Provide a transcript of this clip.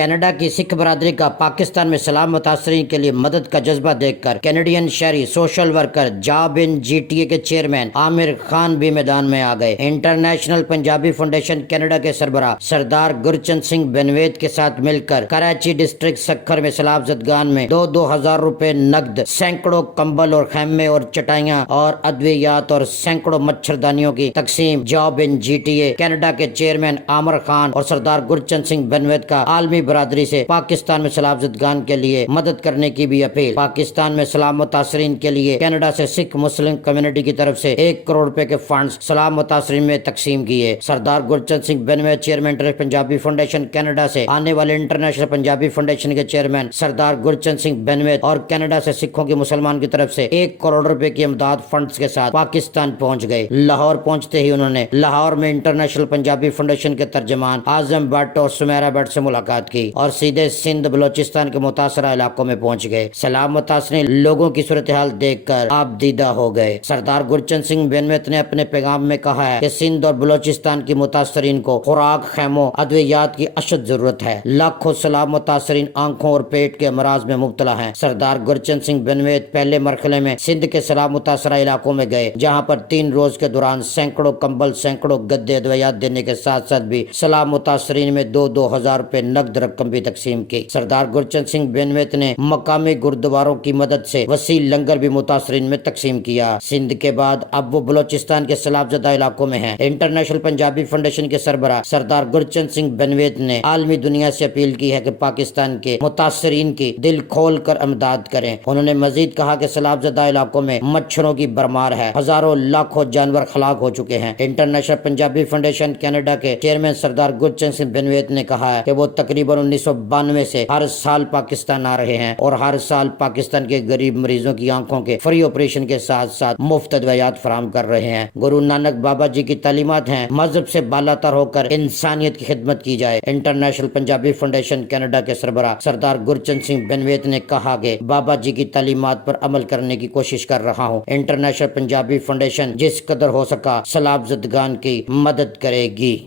Canada کی سکھ برادری کا پاکستان میں سلام متاثرین کے لیے مدد کا جذبہ دیکھ کر کینیڈین شہری social worker job in G T A کے چیئرمین عامر خان بھی میدان میں آ گئے۔ انٹرنیشنل پنجابی فاؤنڈیشن کینیڈا کے سربراہ سردار گرچند سنگھ بنویت کے ساتھ مل کر کراچی ڈسٹرکٹ سکھر میں سیلاب زدگان میں دو ہزار روپے نقد، سینکڑوں کمبل اور خیمے اور چٹائیاں اور ادویات اور سینکڑوں مچھردانیوں کی تقسیم۔ Job in G T A Canada کے چیئرمین عامر خان اور سردار گرچند سنگھ بنویت کا عالمی برادری سے پاکستان میں سیلاب زدگان کے لیے مدد کرنے کی بھی اپیل۔ پاکستان میں سیلاب متاثرین کے لیے کینیڈا سے سکھ مسلم کمیونٹی کی طرف سے 1 کروڑ روپے کے فنڈز سیلاب متاثرین میں تقسیم کیے۔ سردار گرچند Singh بنویت chairman Punjabi foundation Canada سے آنے والے انٹرنیشنل پنجابی فاؤنڈیشن کے چیئرمین سردار گرچند سنگھ بنویت اور کینیڈا سے سکھوں کی مسلمان کی طرف سے 1 کروڑ روپے کی امداد فنڈز کے ساتھ پاکستان پہنچ گئے۔ لاہور پہنچتے ہی انہوں نے لاہور میں انٹرنیشنل پنجابی فاؤنڈیشن کے ترجمان اعظم بٹ اور سمیرا بٹ سے ملاقات کی اور سیدھے سندھ بلوچستان کے متاثرہ علاقوں میں پہنچ گئے۔ سیلاب متاثرین لوگوں کی صورتحال دیکھ کر آپ دیدہ ہو گئے۔ سردار گرچند سنگھ بنویت نے اپنے پیغام میں کہا ہے کہ سندھ اور بلوچستان کی متاثرین کو خوراک، خیموں، ادویات کی اشد ضرورت ہے۔ لاکھوں سیلاب متاثرین آنکھوں اور پیٹ کے امراض میں مبتلا ہیں۔ سردار گرچند سنگھ بنویت پہلے مرحلے میں سندھ کے سیلاب متاثرہ علاقوں میں گئے، جہاں پر 3 روز کے دوران سینکڑوں کمبل، سینکڑوں گدے، ادویات دینے کے ساتھ ساتھ بھی سیلاب متاثرین میں 2,000 روپے نقد رقم بھی تقسیم کی۔ سردار گرچند سنگھ بنویت نے مقامی گردواروں کی مدد سے وسیع لنگر بھی متاثرین میں تقسیم کیا۔ سندھ کے بعد اب وہ بلوچستان کے سیلاب زدہ علاقوں میں ہیں۔ انٹرنیشنل پنجابی فاؤنڈیشن کے سربراہ سردار گرچند سنگھ بنویت نے عالمی دنیا سے اپیل کی ہے کہ پاکستان کے متاثرین کی دل کھول کر امداد کریں۔ انہوں نے مزید کہا کہ سیلاب زدہ علاقوں میں مچھروں کی برمار ہے، ہزاروں لاکھوں جانور ہلاک ہو چکے ہیں۔ انٹرنیشنل پنجابی فاؤنڈیشن کینیڈا کے چیئرمین سردار گرچند سنگھ بنویت نے کہا ہے کہ وہ تقریباً 1992 سے ہر سال پاکستان آ رہے ہیں اور ہر سال پاکستان کے غریب مریضوں کی آنکھوں کے فری آپریشن کے ساتھ ساتھ مفت ادویات فراہم کر رہے ہیں۔ گرو نانک بابا جی کی تعلیمات ہیں، مذہب سے بالا تر ہو کر انسانیت کی خدمت کی جائے۔ انٹرنیشنل پنجابی فاؤنڈیشن کینیڈا کے سربراہ سردار گرچند سنگھ بنویت نے کہا کہ بابا جی کی تعلیمات پر عمل کرنے کی کوشش کر رہا ہوں۔ انٹرنیشنل پنجابی فاؤنڈیشن جس قدر ہو سکا سیلاب زدگان کی مدد کرے گی۔